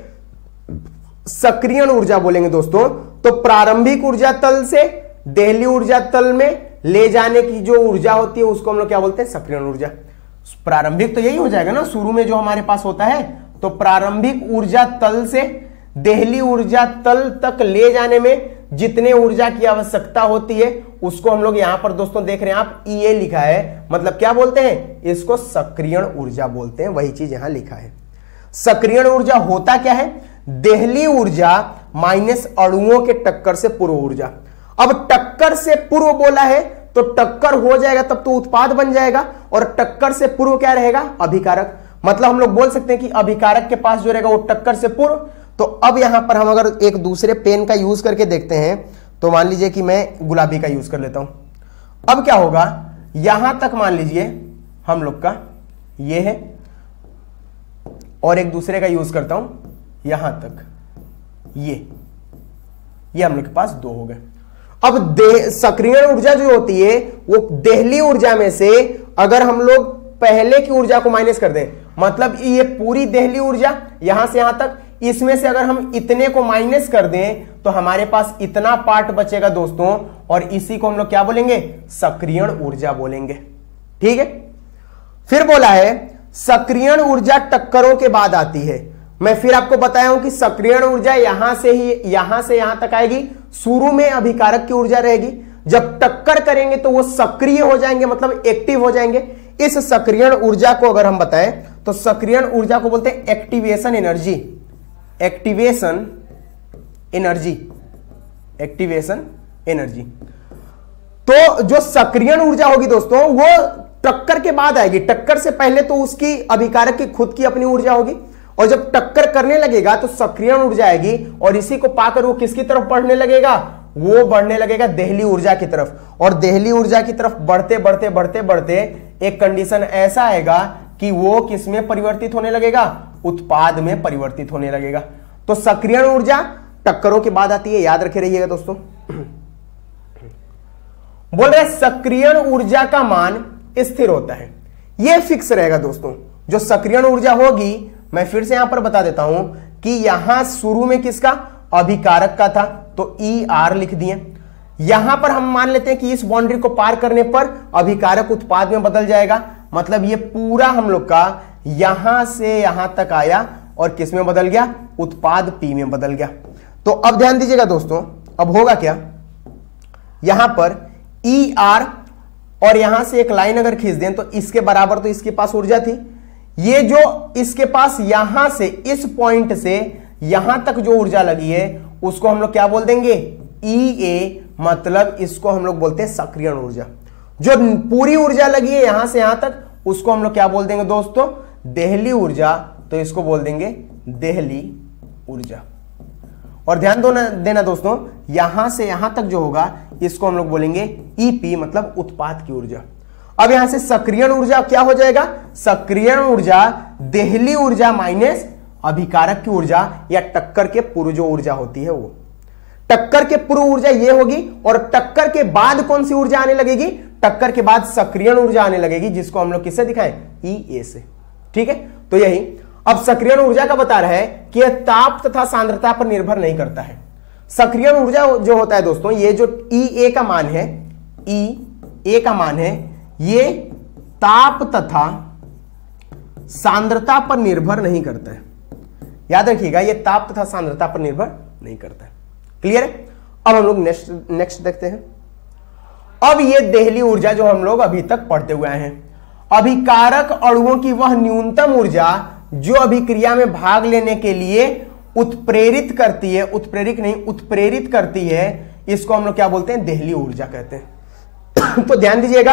सक्रियण ऊर्जा बोलेंगे दोस्तों। तो प्रारंभिक ऊर्जा तल से देहली ऊर्जा तल में ले जाने की जो ऊर्जा होती है उसको हम लोग क्या बोलते हैं, सक्रियण ऊर्जा। प्रारंभिक तो यही हो जाएगा ना, शुरू में जो हमारे पास होता है तो प्रारंभिक ऊर्जा तल से देहली ऊर्जा तल तक ले जाने में जितने ऊर्जा की आवश्यकता होती है उसको हम लोग यहां पर दोस्तों देख रहे हैं आप EA लिखा है, मतलब क्या बोलते हैं, इसको सक्रियण ऊर्जा बोलते हैं। वही चीज यहां लिखा है। सक्रियण ऊर्जा होता क्या है, देहली ऊर्जा माइनस अणुओं के टक्कर से पूर्व ऊर्जा। अब टक्कर से पूर्व बोला है तो टक्कर हो जाएगा तब तो उत्पाद बन जाएगा, और टक्कर से पूर्व क्या रहेगा, अभिकारक। मतलब हम लोग बोल सकते हैं कि अभिकारक के पास जो रहेगा वो टक्कर से पूर्व। तो अब यहां पर हम अगर एक दूसरे पेन का यूज करके देखते हैं, तो मान लीजिए कि मैं गुलाबी का यूज कर लेता हूं। अब क्या होगा, यहां तक मान लीजिए हम लोग का ये है, और एक दूसरे का यूज करता हूं यहां तक, ये हम लोग के पास 2 हो गए। अब सक्रियण ऊर्जा जो होती है वो देहली ऊर्जा में से अगर हम लोग पहले की ऊर्जा को माइनस कर दें, मतलब ये पूरी देहली ऊर्जा यहां से यहां तक, इसमें से अगर हम इतने को माइनस कर दें तो हमारे पास इतना पार्ट बचेगा दोस्तों, और इसी को हम लोग क्या बोलेंगे, सक्रियण ऊर्जा बोलेंगे। ठीक है। फिर बोला है सक्रियण ऊर्जा टक्करों के बाद आती है। मैं फिर आपको बताया हूं कि सक्रियण ऊर्जा यहां से यहां तक आएगी, शुरू में अभिकारक की ऊर्जा रहेगी, जब टक्कर करेंगे तो वो सक्रिय हो जाएंगे, मतलब एक्टिव हो जाएंगे। इस सक्रियण ऊर्जा को अगर हम बताएं तो सक्रियण ऊर्जा को बोलते हैं एक्टिवेशन एनर्जी। Activation energy. तो जो सक्रियण ऊर्जा होगी दोस्तों वो टक्कर के बाद आएगी। टक्कर से पहले तो उसकी अभिकारक की खुद की अपनी ऊर्जा होगी, और जब टक्कर करने लगेगा तो सक्रियण ऊर्जा आएगी, और इसी को पाकर वो किसकी तरफ बढ़ने लगेगा, वो बढ़ने लगेगा देहली ऊर्जा की तरफ। और देहली ऊर्जा की तरफ बढ़ते बढ़ते बढ़ते बढ़ते एक कंडीशन ऐसा आएगा कि वो किस में परिवर्तित होने लगेगा, उत्पाद में परिवर्तित होने लगेगा। तो सक्रियण ऊर्जा टक्करों के बाद आती है, याद रखे रहिएगा दोस्तों। बोल रहे सक्रियण ऊर्जा का मान स्थिर होता है, यह फिक्स रहेगा दोस्तों। जो सक्रियण ऊर्जा होगी, मैं फिर से यहां पर बता देता हूं कि यहां शुरू में किसका, अभिकारक का था, तो ER लिख दिए। यहां पर हम मान लेते हैं कि इस बाउंड्री को पार करने पर अभिकारक उत्पाद में बदल जाएगा, मतलब ये पूरा हम लोग का यहां से यहां तक आया और किस में बदल गया, उत्पाद P में बदल गया। तो अब ध्यान दीजिएगा दोस्तों, अब होगा क्या, यहां पर ER और यहां से एक लाइन अगर खींच दें तो इसके बराबर तो इसके पास ऊर्जा थी, ये जो इसके पास यहां से इस पॉइंट से यहां तक जो ऊर्जा लगी है उसको हम लोग क्या बोल देंगे, EA, मतलब इसको हम लोग बोलते हैं सक्रियण ऊर्जा। जो पूरी ऊर्जा लगी है यहां से यहां तक उसको हम लोग क्या बोल देंगे दोस्तों, देहली ऊर्जा, तो इसको बोल देंगे देहली ऊर्जा। और ध्यान देना दोस्तों, यहां से यहां तक जो होगा इसको हम लोग बोलेंगे EP, मतलब उत्पाद की ऊर्जा। अब यहां से सक्रियण ऊर्जा क्या हो जाएगा, सक्रियण ऊर्जा देहली ऊर्जा माइनस अभिकारक की ऊर्जा, या टक्कर के पूर्व जो ऊर्जा होती है वो, टक्कर के पूर्व ऊर्जा ये होगी, और टक्कर के बाद कौन सी ऊर्जा आने लगेगी, टक्कर के बाद सक्रियण ऊर्जा आने लगेगी, जिसको हम लोग किससे दिखाएं, EA से। ठीक है। तो यही अब सक्रियण ऊर्जा का बता रहा है कि यह ताप तथा सांद्रता पर निर्भर नहीं करता है। सक्रियण ऊर्जा जो होता है दोस्तों, ये जो EA का मान है, EA का मान है, ये ताप तथा सांद्रता पर निर्भर नहीं करता है। याद रखिएगा, ये ताप तथा सांद्रता पर निर्भर नहीं करता है। क्लियर है। अब हम लोग नेक्स्ट देखते हैं। अब ये देहली ऊर्जा जो हम लोग अभी तक पढ़ते हुए आए हैं, अभिकारक अणुओं की वह न्यूनतम ऊर्जा जो अभिक्रिया में भाग लेने के लिए उत्प्रेरित करती है, उत्प्रेरित करती है, इसको हम लोग क्या बोलते हैं, देहली ऊर्जा कहते हैं। तो ध्यान दीजिएगा,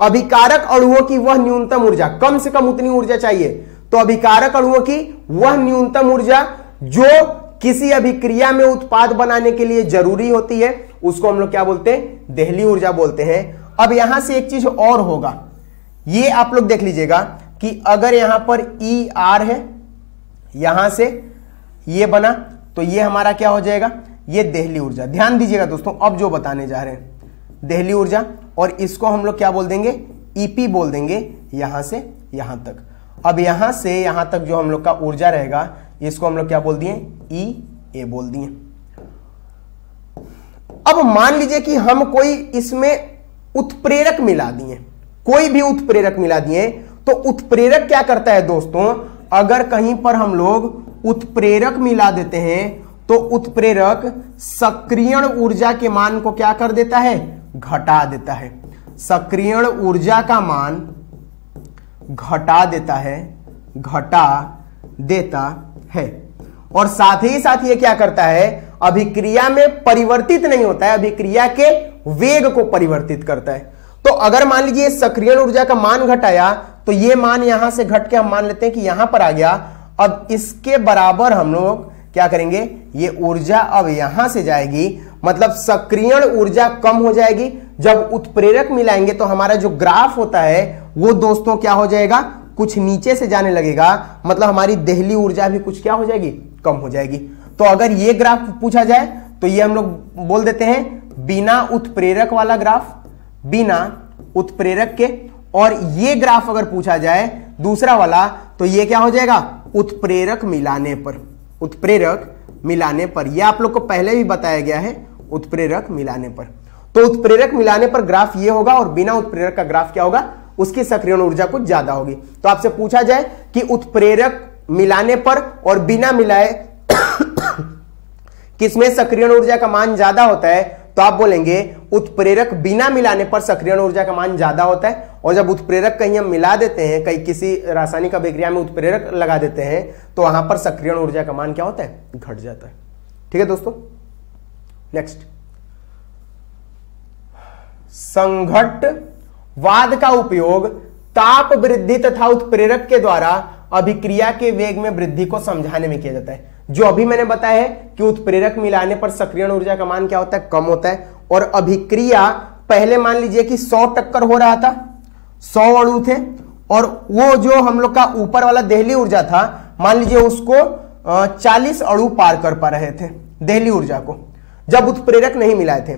अभिकारक अणुओं की वह न्यूनतम ऊर्जा, कम से कम उतनी ऊर्जा चाहिए, तो अभिकारक अणुओं की वह न्यूनतम ऊर्जा जो किसी अभिक्रिया में उत्पाद बनाने के लिए जरूरी होती है, उसको हम लोग क्या बोलते हैं, देहली ऊर्जा बोलते हैं। अब यहां से एक चीज और होगा, ये आप लोग देख लीजिएगा कि अगर यहां पर ER है, यहां से ये बना, तो ये हमारा क्या हो जाएगा, ये देहली ऊर्जा। ध्यान दीजिएगा दोस्तों, अब जो बताने जा रहे हैं, देहली ऊर्जा, और इसको हम लोग क्या बोल देंगे, EP बोल देंगे, यहां से यहां तक। अब यहां से यहां तक जो हम लोग का ऊर्जा रहेगा, इसको हम लोग क्या बोल दिए, EA बोल दिए। अब मान लीजिए कि हम कोई इसमें उत्प्रेरक मिला दिए, कोई भी उत्प्रेरक मिला दिए, तो उत्प्रेरक क्या करता है दोस्तों, अगर कहीं पर हम लोग उत्प्रेरक मिला देते हैं तो उत्प्रेरक सक्रियण ऊर्जा के मान को क्या कर देता है, घटा देता है। सक्रियण ऊर्जा का मान घटा देता है और साथ ही साथ ये क्या करता है, अभिक्रिया में परिवर्तित नहीं होता है, अभिक्रिया के वेग को परिवर्तित करता है। तो अगर मान लीजिए सक्रियण ऊर्जा का मान घटाया तो ये मान यहां से घट के हम मान लेते हैं कि यहां पर आ गया। अब इसके बराबर हम लोग क्या करेंगे, ये ऊर्जा अब यहां से जाएगी, मतलब सक्रियण ऊर्जा कम हो जाएगी। जब उत्प्रेरक मिलाएंगे तो हमारा जो ग्राफ होता है वो दोस्तों क्या हो जाएगा, कुछ नीचे से जाने लगेगा, मतलब हमारी देहली ऊर्जा भी कुछ क्या हो जाएगी, कम हो जाएगी। तो अगर ये ग्राफ पूछा जाए तो ये हम लोग बोल देते हैं बिना उत्प्रेरक वाला ग्राफ, बिना उत्प्रेरक के। और ये ग्राफ अगर पूछा जाए दूसरा वाला तो ये क्या हो जाएगा, उत्प्रेरक मिलाने पर, उत्प्रेरक मिलाने पर। यह आप लोग को पहले भी बताया गया है, उत्प्रेरक मिलाने पर। तो उत्प्रेरक मिलाने पर ग्राफ ये होगा और बिना उत्प्रेरक का ग्राफ क्या होगा, उसकी सक्रियण ऊर्जा कुछ ज्यादा होगी। तो आपसे पूछा जाए कि उत्प्रेरक मिलाने पर और बिना मिलाए किसमें सक्रियण ऊर्जा का मान ज्यादा होता है, तो आप बोलेंगे उत्प्रेरक बिना मिलाने पर सक्रियण ऊर्जा का मान ज्यादा होता है। और जब उत्प्रेरक कहीं हम मिला देते हैं, कहीं किसी रासायनिक अभिक्रिया में उत्प्रेरक लगा देते हैं तो वहां पर सक्रियण ऊर्जा का मान क्या होता है, घट जाता है। ठीक है दोस्तों, नेक्स्ट, संघट्टवाद का उपयोग ताप वृद्धि तथा उत्प्रेरक के द्वारा अभिक्रिया के वेग में वृद्धि को समझाने में किया जाता है। जो अभी मैंने बताया है कि उत्प्रेरक मिलाने पर सक्रियण ऊर्जा का मान क्या होता है, कम होता है। और अभिक्रिया पहले मान लीजिए कि 100 टक्कर हो रहा था, 100 अणु थे, और वो जो हम लोग का ऊपर वाला देहली ऊर्जा था, मान लीजिए उसको 40 अणु पार कर पा रहे थे देहली ऊर्जा को, जब उत्प्रेरक नहीं मिलाए थे।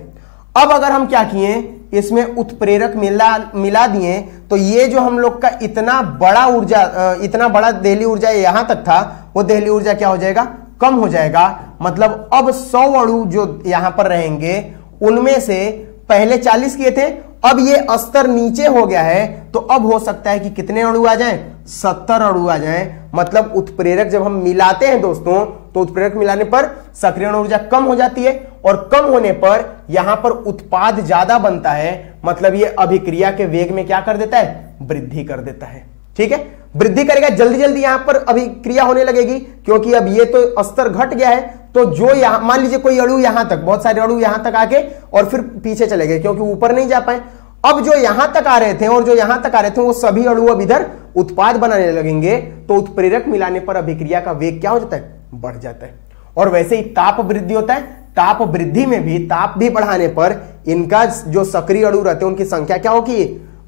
अब अगर हम क्या किए, इसमें उत्प्रेरक मिला दिए तो ये जो हम लोग का इतना बड़ा ऊर्जा, इतना बड़ा देहली ऊर्जा यहां तक था, वो देहली ऊर्जा क्या हो जाएगा, कम हो जाएगा। मतलब अब 100 अणु जो यहां पर रहेंगे उनमें से पहले 40 किए थे, अब ये स्तर नीचे हो गया है, तो अब हो सकता है कि कितने अणु आ जाएं, 70 अणु आ जाएं। मतलब उत्प्रेरक जब हम मिलाते हैं दोस्तों, तो उत्प्रेरक मिलाने पर सक्रियण ऊर्जा कम हो जाती है और कम होने पर यहां पर उत्पाद ज्यादा बनता है। मतलब ये अभिक्रिया के वेग में क्या कर देता है, वृद्धि कर देता है। ठीक है, वृद्धि करेगा, जल्दी जल्दी यहां पर अभिक्रिया होने लगेगी, क्योंकि अब ये तो स्तर घट गया है। तो जो यहां मान लीजिए कोई अणु यहां तक, बहुत सारे अणु यहां तक आके और फिर पीछे चले गए क्योंकि ऊपर नहीं जा पाए। अब जो यहां तक आ रहे थे और जो यहां तक आ रहे थे वो सभी अणु अब इधर उत्पाद बनाने लगेंगे। तो उत्प्रेरक मिलाने पर अभिक्रिया का वेग क्या हो जाता है, बढ़ जाता है। और वैसे ही ताप वृद्धि होता है, ताप वृद्धि में भी ताप भी बढ़ाने पर इनका जो सक्रिय अणु रहते हैं उनकी संख्या क्या होगी,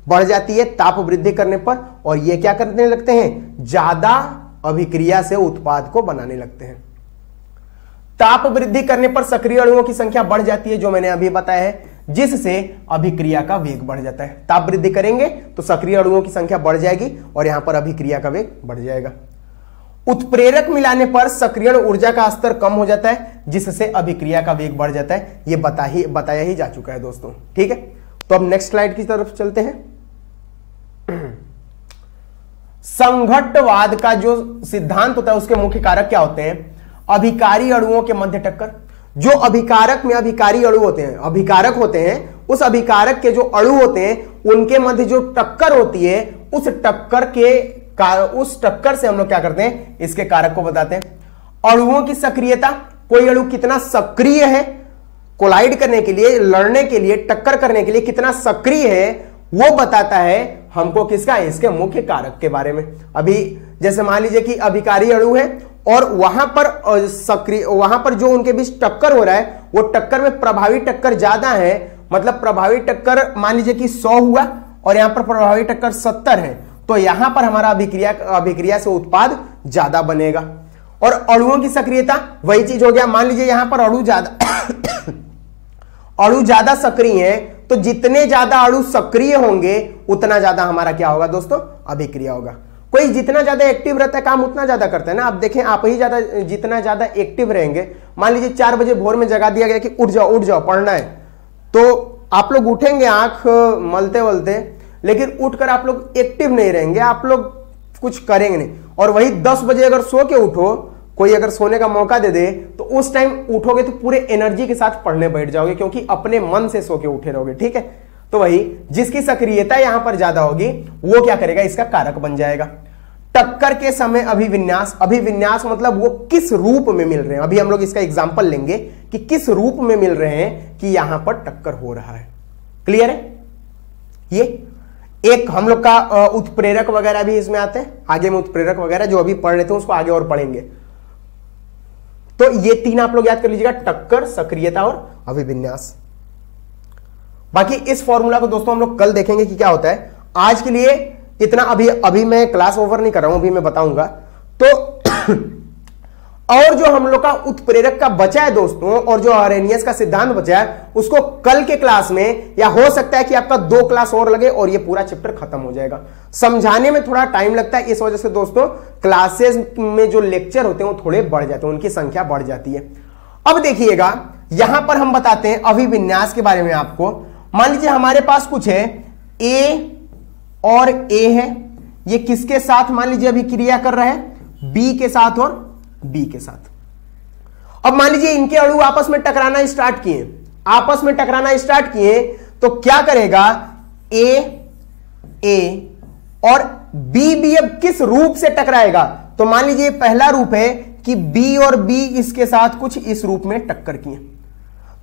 बढ़ जाती है ताप वृद्धि करने पर। और ये क्या करने लगते हैं, ज्यादा अभिक्रिया से उत्पाद को बनाने लगते हैं। ताप वृद्धि करने पर सक्रिय अणुओं की संख्या बढ़ जाती है, जो मैंने अभी बताया है, जिससे अभिक्रिया का वेग बढ़ जाता है। ताप वृद्धि करेंगे तो सक्रिय अणुओं की संख्या बढ़ जाएगी और यहां पर अभिक्रिया का वेग बढ़ जाएगा। उत्प्रेरक मिलाने पर सक्रियण ऊर्जा का स्तर कम हो जाता है, जिससे अभिक्रिया का वेग बढ़ जाता है। यह बताया ही जा चुका है दोस्तों। ठीक है, तो अब नेक्स्ट स्लाइड की तरफ चलते हैं। संघट्टवाद का जो सिद्धांत होता है उसके मुख्य कारक क्या होते हैं, अभिकारी अणुओं के मध्य टक्कर। जो अभिकारक में अभिकारी अणु होते हैं, अभिकारक होते हैं, उस अभिकारक के जो अणु होते हैं उनके मध्य जो टक्कर होती है, उस टक्कर से हम लोग क्या करते हैं, इसके कारक को बताते हैं। अणुओं की सक्रियता, कोई अणु कितना सक्रिय है, कोलाइड करने के लिए, लड़ने के लिए, टक्कर करने के लिए कितना सक्रिय है, वो बताता है हमको किसका, इसके मुख्य कारक के बारे में। अभी जैसे मान लीजिए कि अभिकारी अणु है और वहां पर जो उनके बीच टक्कर हो रहा है, वो टक्कर में प्रभावी टक्कर ज्यादा है। मतलब प्रभावी टक्कर मान लीजिए कि 100 हुआ और यहां पर प्रभावी टक्कर 70 है, तो यहां पर हमारा अभिक्रिया से उत्पाद ज्यादा बनेगा। और अणुओं की सक्रियता वही चीज हो गया, मान लीजिए यहां पर अणु ज्यादा सक्रिय है, तो जितने ज्यादा अणु सक्रिय होंगे उतना ज्यादा हमारा क्या होगा दोस्तों, अभिक्रिया होगा। कोई जितना ज्यादा एक्टिव रहता है काम उतना ज्यादा करता है ना। आप देखें, आप ही जितना ज्यादा एक्टिव रहेंगे, मान लीजिए 4 बजे भोर में जगा दिया गया कि उठ जाओ पढ़ना है, तो आप लोग उठेंगे आंख मलते मलते, लेकिन उठकर आप लोग एक्टिव नहीं रहेंगे, आप लोग कुछ करेंगे नहीं। और वही 10 बजे अगर सो के उठो, कोई अगर सोने का मौका दे दे तो उस टाइम उठोगे तो पूरे एनर्जी के साथ पढ़ने बैठ जाओगे, क्योंकि अपने मन से सो के उठे रहोगे। ठीक है, तो वही जिसकी सक्रियता यहां पर ज्यादा होगी वो क्या करेगा, इसका कारक बन जाएगा। टक्कर के समय अभिविन्यास, अभिविन्यास मतलब वो किस रूप में मिल रहे हैं। अभी हम लोग इसका एग्जांपल लेंगे कि किस रूप में मिल रहे हैं कि यहां पर टक्कर हो रहा है। क्लियर है? ये एक हम लोग का उत्प्रेरक वगैरह भी इसमें आते हैं, आगे में उत्प्रेरक वगैरह जो अभी पढ़ रहे थे उसको आगे और पढ़ेंगे। तो ये 3 आप लोग याद कर लीजिएगा, टक्कर, सक्रियता और अभिविन्यास। बाकी इस फॉर्मूला को दोस्तों हम लोग कल देखेंगे कि क्या होता है। आज के लिए इतना, अभी मैं क्लास ओवर नहीं कर रहा हूं, अभी मैं बताऊंगा। तो और जो हम लोग का उत्प्रेरक का बचा है दोस्तों, और जो आरेनियस का सिद्धांत बचा है, उसको कल के क्लास में, या हो सकता है कि आपका 2 क्लास और लगे और ये पूरा चैप्टर खत्म हो जाएगा। समझाने में थोड़ा टाइम लगता है, इस वजह से दोस्तों क्लासेस में जो लेक्चर होते हैं वो थोड़े बढ़ जाते हैं, उनकी संख्या बढ़ जाती है। अब देखिएगा, यहां पर हम बताते हैं अभिविन्यास के बारे में आपको। मान लीजिए हमारे पास कुछ है ए और ए है, ये किसके साथ मान लीजिए अभी क्रिया कर रहा है, बी के साथ और बी के साथ। अब मान लीजिए इनके अणु आपस में टकराना स्टार्ट किए, आपस में टकराना स्टार्ट किए, तो क्या करेगा, ए और बी अब किस रूप से टकराएगा। तो मान लीजिए पहला रूप है कि बी और बी इसके साथ कुछ इस रूप में टक्कर किए।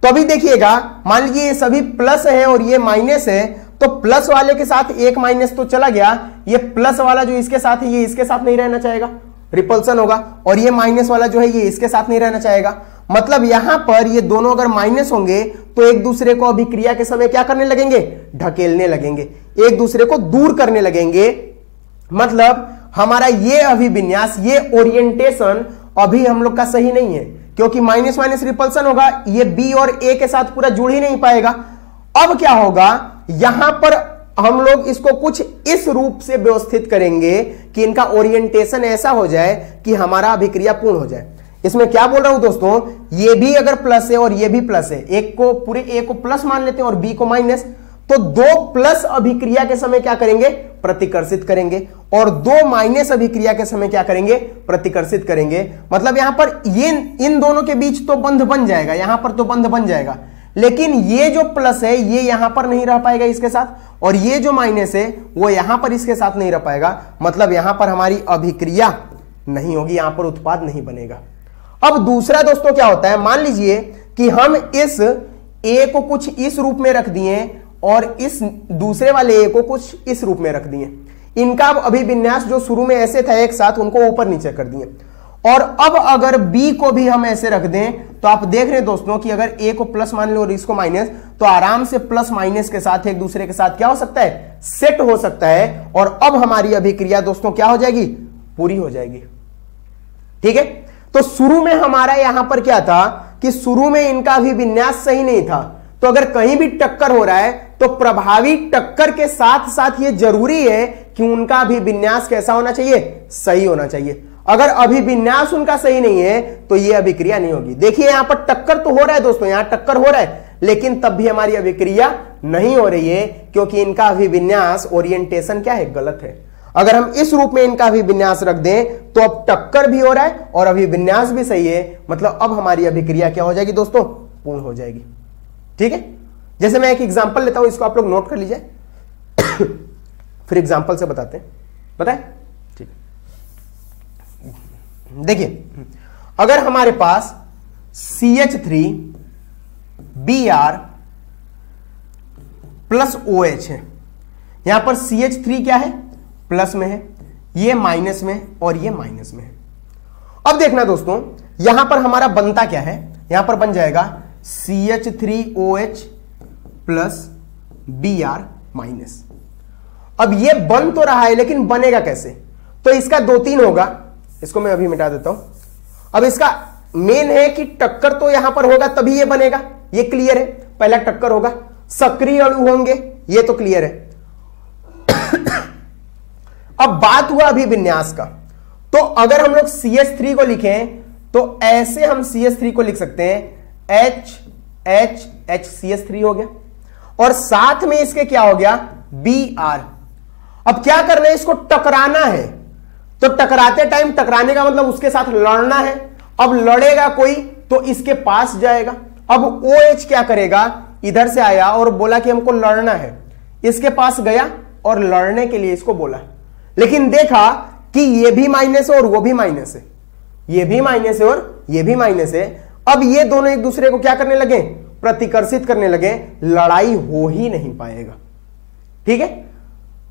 तो अभी देखिएगा, मान लीजिए ये सभी प्लस है और ये माइनस है, तो प्लस वाले के साथ एक माइनस तो चला गया, ये प्लस वाला जो इसके साथ है ये इसके साथ नहीं रहना चाहेगा, रिपल्सन होगा। और ये माइनस वाला जो है ये इसके साथ नहीं रहना चाहेगा। मतलब यहां पर ये दोनों अगर माइनस होंगे तो एक दूसरे को अभिक्रिया के समय क्या करने लगेंगे, ढकेलने लगेंगे, एक दूसरे को दूर करने लगेंगे। मतलब हमारा ये अभिविन्यास, ये ओरिएंटेशन अभी हम लोग का सही नहीं है, क्योंकि माइनस माइनस रिपल्सन होगा, ये बी और ए के साथ पूरा जुड़ ही नहीं पाएगा। अब क्या होगा, यहां पर हम लोग इसको कुछ इस रूप से व्यवस्थित करेंगे कि इनका ओरिएंटेशन ऐसा हो जाए कि हमारा अभिक्रिया पूर्ण हो जाए। इसमें क्या बोल रहा हूं दोस्तों, ये भी अगर प्लस है और ये भी प्लस है, एक को पूरे ए को प्लस मान लेते हैं और बी को माइनस, तो 2 प्लस अभिक्रिया के समय क्या करेंगे, प्रतिकर्षित करेंगे, और 2 माइनस अभिक्रिया के समय क्या करेंगे, प्रतिकर्षित करेंगे। मतलब यहां पर ये इन दोनों के बीच तो बंध बन जाएगा, यहां पर तो बंध बन जाएगा, लेकिन ये जो प्लस है ये यहां पर नहीं रह पाएगा इसके साथ, और ये जो माइनस है वो यहां पर इसके साथ नहीं रह पाएगा। मतलब यहां पर हमारी अभिक्रिया नहीं होगी, यहां पर उत्पाद नहीं बनेगा। अब दूसरा दोस्तों क्या होता है, मान लीजिए कि हम इस ए को कुछ इस रूप में रख दिए और इस दूसरे वाले ए को कुछ इस रूप में रख दिए। इनका अभिविन्यास जो शुरू में ऐसे था एक साथ, उनको ऊपर नीचे कर दिए। और अब अगर बी को भी हम ऐसे रख दें तो आप देख रहे हैं दोस्तों कि अगर ए को प्लस मान लो और इसको माइनस, तो आराम से प्लस माइनस के साथ एक दूसरे के साथ क्या हो सकता है, सेट हो सकता है। और अब हमारी अभिक्रिया दोस्तों क्या हो जाएगी, पूरी हो जाएगी। ठीक है, तो शुरू में हमारा यहां पर क्या था कि शुरू में इनका अभिविन्यास सही नहीं था, तो अगर कहीं भी टक्कर हो रहा है तो प्रभावी टक्कर के साथ साथ यह जरूरी है कि उनका अभिविन्यास कैसा होना चाहिए, सही होना चाहिए। अगर अभिविन्यास उनका सही नहीं है तो यह अभिक्रिया नहीं होगी। देखिए यहां पर टक्कर तो हो रहा है दोस्तों, यहां टक्कर हो रहा है, लेकिन तब भी हमारी अभिक्रिया नहीं हो रही है, क्योंकि इनका अभिविन्यास ओरिएंटेशन क्या है, गलत है। अगर हम इस रूप में इनका अभिविन्यास रख दें तो अब टक्कर भी हो रहा है और अभिविन्यास भी सही है, मतलब अब हमारी अभिक्रिया क्या हो जाएगी दोस्तों, पूर्ण हो जाएगी। ठीक है, जैसे मैं एक एग्जांपल लेता हूं, इसको आप लोग नोट कर लीजिए फिर एग्जांपल से बताते हैं, बताए। ठीक है, देखिए अगर हमारे पास CH3Br प्लस OH है, यहां पर CH3 क्या है, प्लस में है, ये माइनस में और ये माइनस में है। अब देखना दोस्तों यहां पर हमारा बनता क्या है, यहां पर बन जाएगा CH3OH प्लस Br माइनस। अब ये बन तो रहा है लेकिन बनेगा कैसे, तो इसका 2-3 होगा, इसको मैं अभी मिटा देता हूं। अब इसका मेन है कि टक्कर तो यहां पर होगा तभी ये बनेगा, ये क्लियर है, पहला टक्कर होगा, सक्रिय अणु होंगे, ये तो क्लियर है। अब बात हुआ अभिविन्यास का, तो अगर हम लोग CH3 को लिखें तो ऐसे हम CH3 को लिख सकते हैं H CH3 हो गया, और साथ में इसके क्या हो गया, Br। अब क्या करना है, इसको टकराना है, तो टकराते टाइम, टकराने का मतलब उसके साथ लड़ना है। अब लड़ेगा कोई तो इसके पास जाएगा। अब OH क्या करेगा, इधर से आया और बोला कि हमको लड़ना है, इसके पास गया और लड़ने के लिए इसको बोला, लेकिन देखा कि ये भी माइनस है और वो भी माइनस है, ये भी माइनस है और ये भी माइनस है। अब ये दोनों एक दूसरे को क्या करने लगे, प्रतिकर्षित करने लगे, लड़ाई हो ही नहीं पाएगा। ठीक है,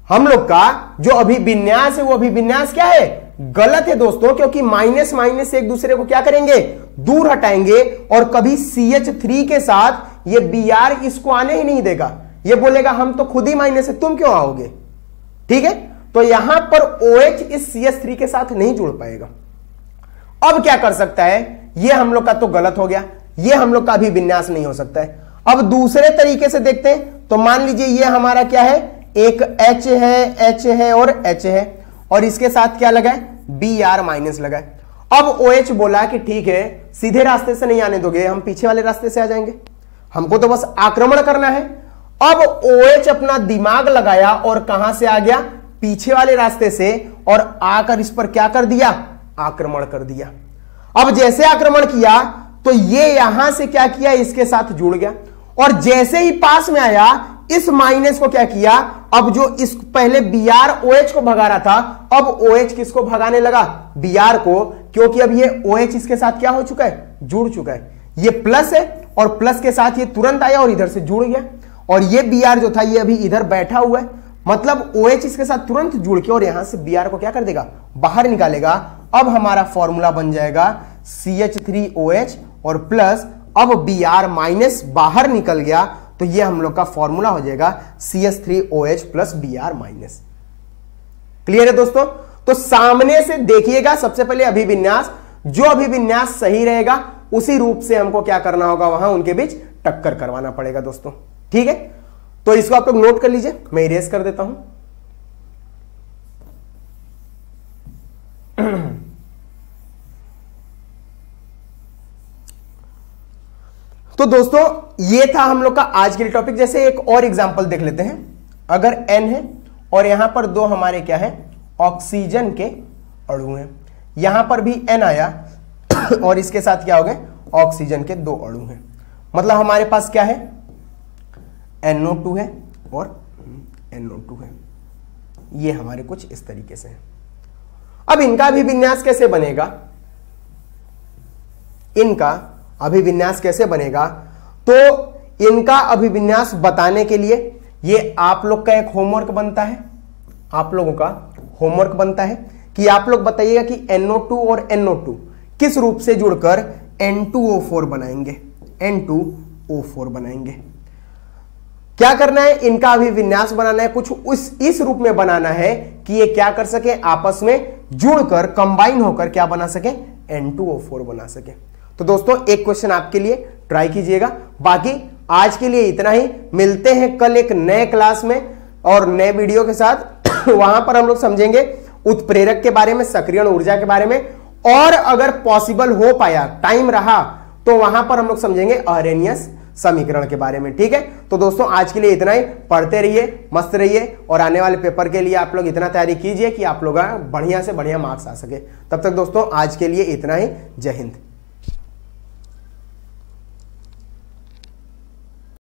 हम लोग का जो अभिविन्यास है वो अभिविन्यास क्या है, गलत है दोस्तों, क्योंकि माइनस माइनस से एक दूसरे को क्या करेंगे, दूर हटाएंगे, और कभी CH3 के साथ ये Br इसको आने ही नहीं देगा, ये बोलेगा हम तो खुद ही माइनस है, तुम क्यों आओगे। ठीक है, तो यहां पर OH इस CH3 के साथ नहीं जुड़ पाएगा। अब क्या कर सकता है, ये हम लोग का तो गलत हो गया, ये हम लोग का अभिविन्यास नहीं हो सकता है। अब दूसरे तरीके से देखते हैं, तो मान लीजिए ये हमारा क्या है, एक H है और H है, और इसके साथ क्या लगा है, Br माइनस लगा है। अब OH बोला कि ठीक है, सीधे रास्ते से नहीं आने दोगे, हम पीछे वाले रास्ते से आ जाएंगे, हमको तो बस आक्रमण करना है। अब OH अपना दिमाग लगाया और कहां से आ गया, पीछे वाले रास्ते से, और आकर इस पर क्या कर दिया, आक्रमण कर दिया। अब जैसे आक्रमण किया तो ये यहां से क्या किया, इसके साथ जुड़ गया, और जैसे ही पास में आया इस माइनस को क्या किया, अब जो इस पहले Br OH को भगा रहा था, अब OH किसको भगाने लगा, Br को, क्योंकि अब ये OH इसके साथ क्या हो चुका है, जुड़ चुका है। ये प्लस है और प्लस के साथ ये तुरंत आया और इधर से जुड़ गया, और ये Br जो था ये अभी इधर बैठा हुआ है, मतलब OH इसके साथ तुरंत जुड़ के और यहां से Br को क्या कर देगा, बाहर निकालेगा। अब हमारा फॉर्मूला बन जाएगा CH3OH और प्लस, अब Br माइनस बाहर निकल गया, तो ये हम लोग का फॉर्मूला हो जाएगा CH3OH plus Br minus. Clear है दोस्तों। तो सामने से देखिएगा, सबसे पहले अभिविन्यास, जो अभिविन्यास सही रहेगा उसी रूप से हमको क्या करना होगा, वहां उनके बीच टक्कर करवाना पड़ेगा दोस्तों। ठीक है, तो इसको आप लोग नोट कर लीजिए, मैं इरेज कर देता हूं। तो दोस्तों ये था हम लोग का आज के लिए टॉपिक। जैसे एक और एग्जांपल देख लेते हैं, अगर N है और यहां पर दो हमारे क्या है, ऑक्सीजन के अणु हैं, यहां पर भी N आया और इसके साथ क्या हो गए, ऑक्सीजन के दो अणु हैं, मतलब हमारे पास क्या है, NO2 है और NO2 है। ये हमारे कुछ इस तरीके से है। अब इनका अभिविन्यास कैसे बनेगा, इनका अभिविन्यास कैसे बनेगा, तो इनका अभिविन्यास बताने के लिए ये आप लोग का एक होमवर्क बनता है, आप लोगों का होमवर्क बनता है कि आप लोग बताइएगा कि NO2 और NO2 किस रूप से जुड़कर N2O4 बनाएंगे, N2O4 बनाएंगे। क्या करना है, इनका अभिविन्यास बनाना है, कुछ इस रूप में बनाना है कि ये क्या कर सके, आपस में जुड़कर कंबाइन होकर क्या बना सके, N2O4 बना सके। तो दोस्तों एक क्वेश्चन आपके लिए ट्राई कीजिएगा। बाकी आज के लिए इतना ही, मिलते हैं कल एक नए क्लास में और नए वीडियो के साथ। वहां पर हम लोग समझेंगे उत्प्रेरक के बारे में, सक्रियण ऊर्जा के बारे में, और अगर पॉसिबल हो पाया, टाइम रहा, तो वहां पर हम लोग समझेंगे अरेनियस समीकरण के बारे में। ठीक है, तो दोस्तों आज के लिए इतना ही, पढ़ते रहिए, मस्त रहिए, और आने वाले पेपर के लिए आप लोग इतना तैयारी कीजिए कि आप लोग बढ़िया से बढ़िया मार्क्स आ सके। तब तक दोस्तों आज के लिए इतना ही, जय हिंद।